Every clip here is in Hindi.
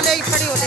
ले खड़ी हो ले।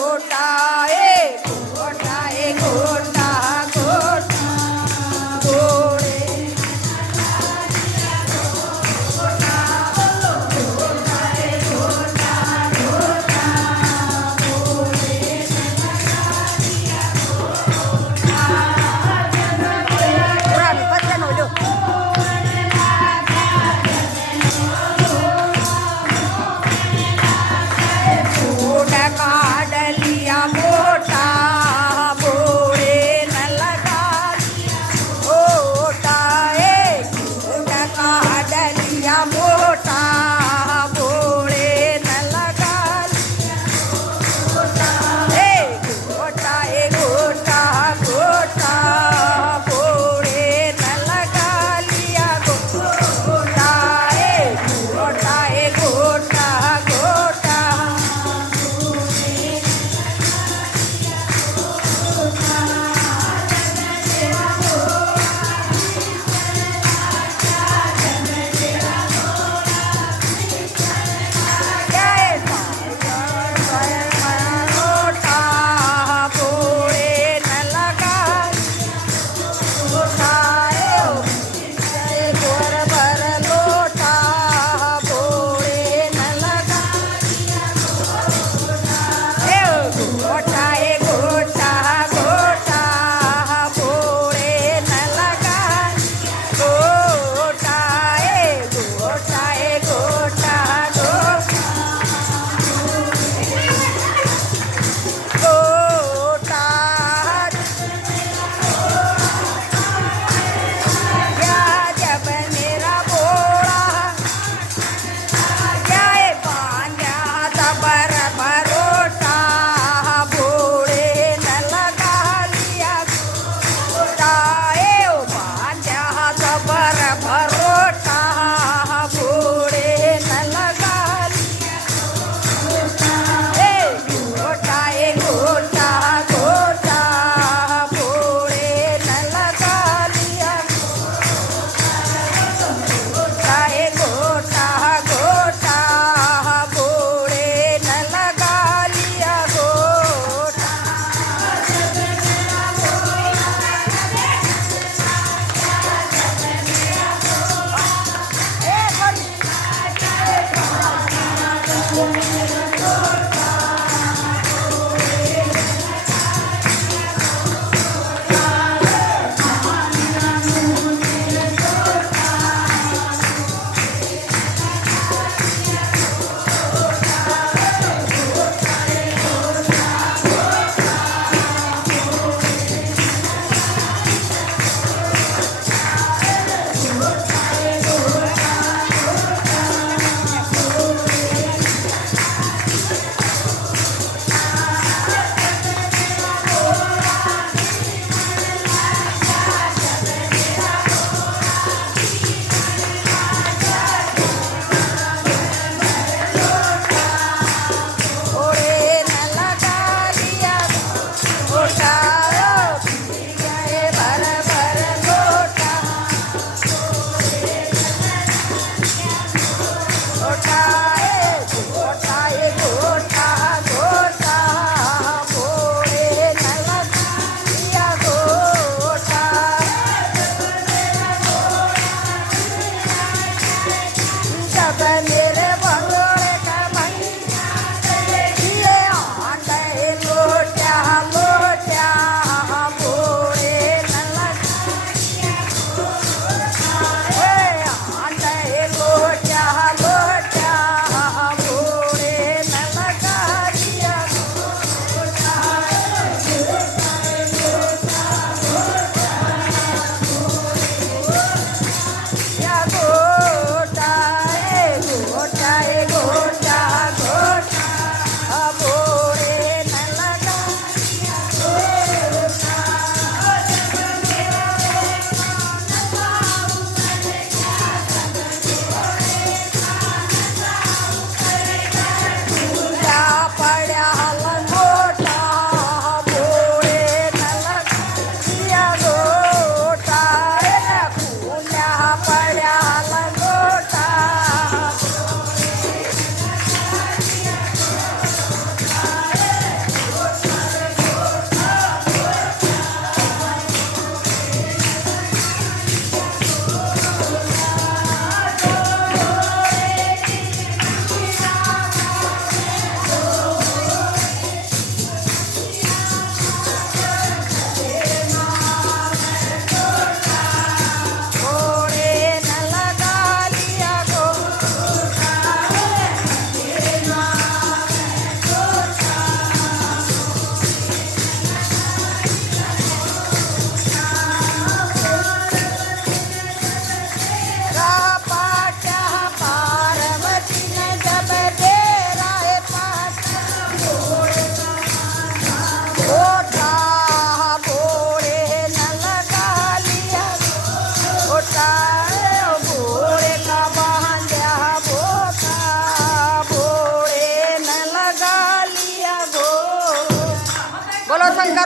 गोटा गोटा गोटा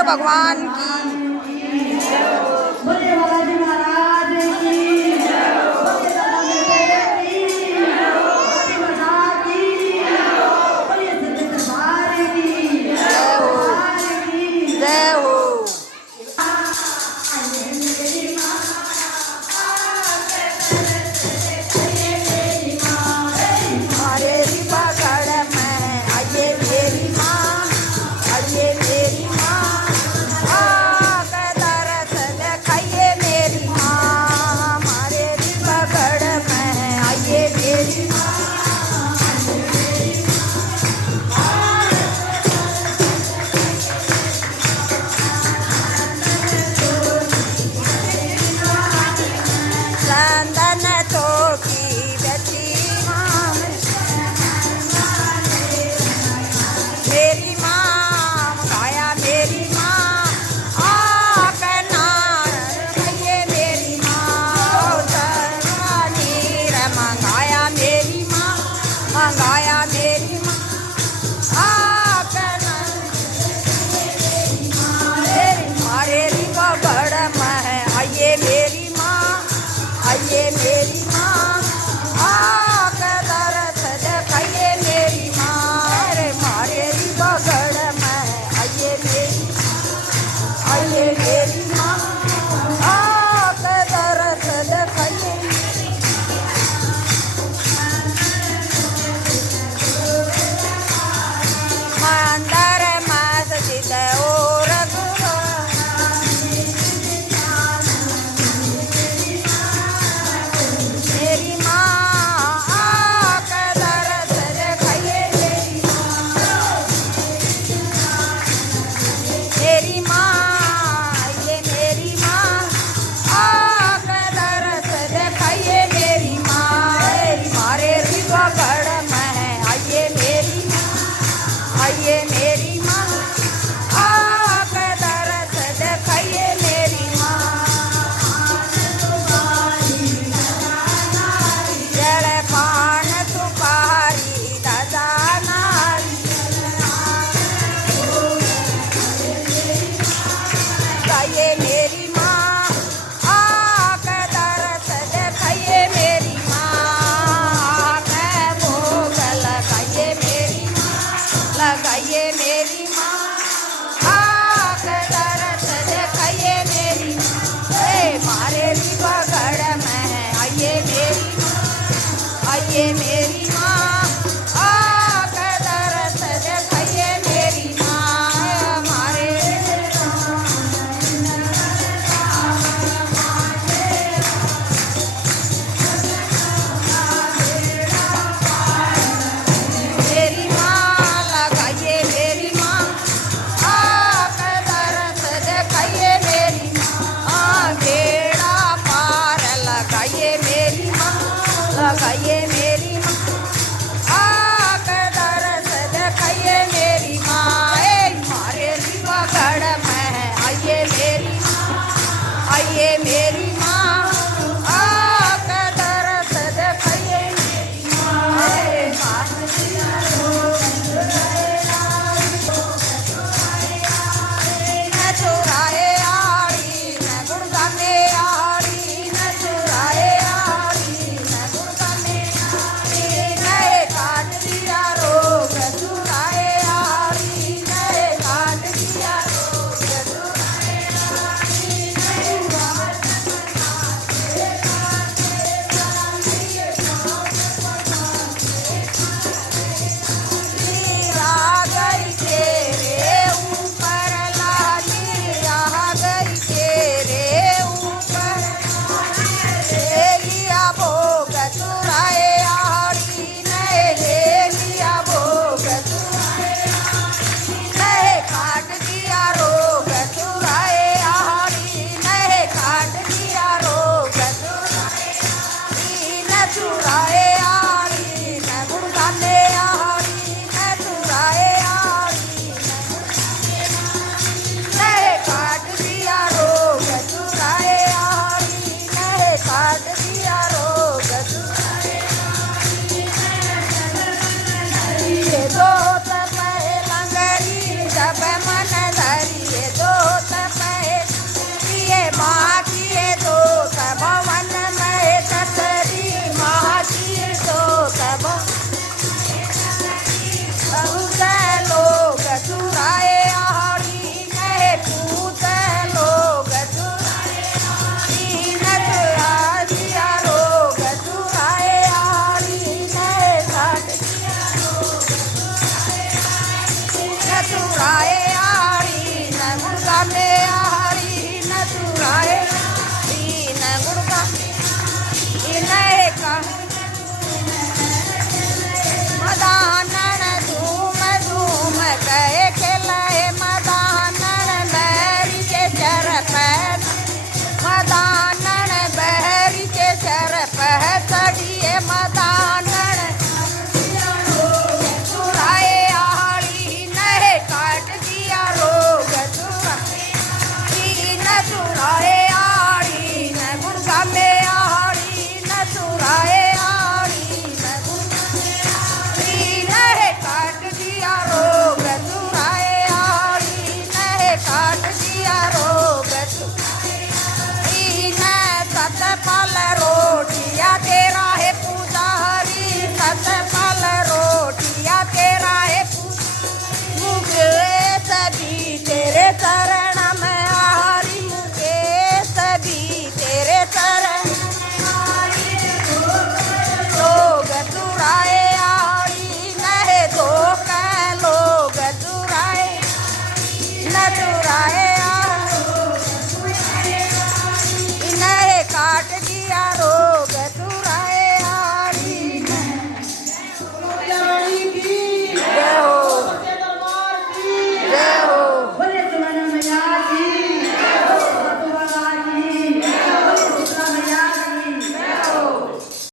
भगवान की। बोले बालाजी महाराज की बोले दादा मेरे की बोले बजा की बोले सत्य दरबार की जय हो जय हो। हमारे भी पकड़ में आइए मेरी माँ, आइए मेरी माँ, आके दरस दिखाइए मेरी माँ। हमारे भी पकड़ में आइए मेरी माँ। चंदन तो की बेटी माँ मेरी माँ, गाया मेरी माँ, आके नार ये मेरी माँ। नीर मंगाया मेरी माँ, मंगाया मेरी माँ, आके नार हमारे भी पकड़ में आइए मेरी माँ, आइए मेरी माँ, आके दरस दिखाइए मेरी माँ। अरे हमारे भी पकड़ में आइए मेरी, आइए मेरी माँ, आके दरस दिखाइए। मंदिर मस्जिद और मेरी माँ, आके दरस दिखाइए मेरी माँ। मेरी माँ, ये मेरी माँ, आके दरस दिखाइए मेरी माँ। हमारे भी पकड़ में है आइए मेरी माँ, आइए मेरी माँ, आके दरस दिखाइए मेरी माँ। जल पान सुपारी दादा नारी गाइए मेरी माँ, आके दरस दिखाइए मेरी माँ। आके भोग लगाइए मेरी माँ, लगाइए मेरी माँ, आके दरस दिखाइए मेरी माँ। हमारे भी पकड़ में है आइए मेरी माँ, आइए मेरी माँ, आके दरस दिखाइए मेरी माँ। हमारे मेरी माँ, लगाइए मेरी माँ, आके दरस दिखाइए मेरी माँ। बेड़ा पार लगाइए मेरी माँ, लगाइए मेरी माँ, आके दरस दिखाइए मेरी माँ। हमारे भी पकड़ में है आइए मेरी माँ, आइए मेरी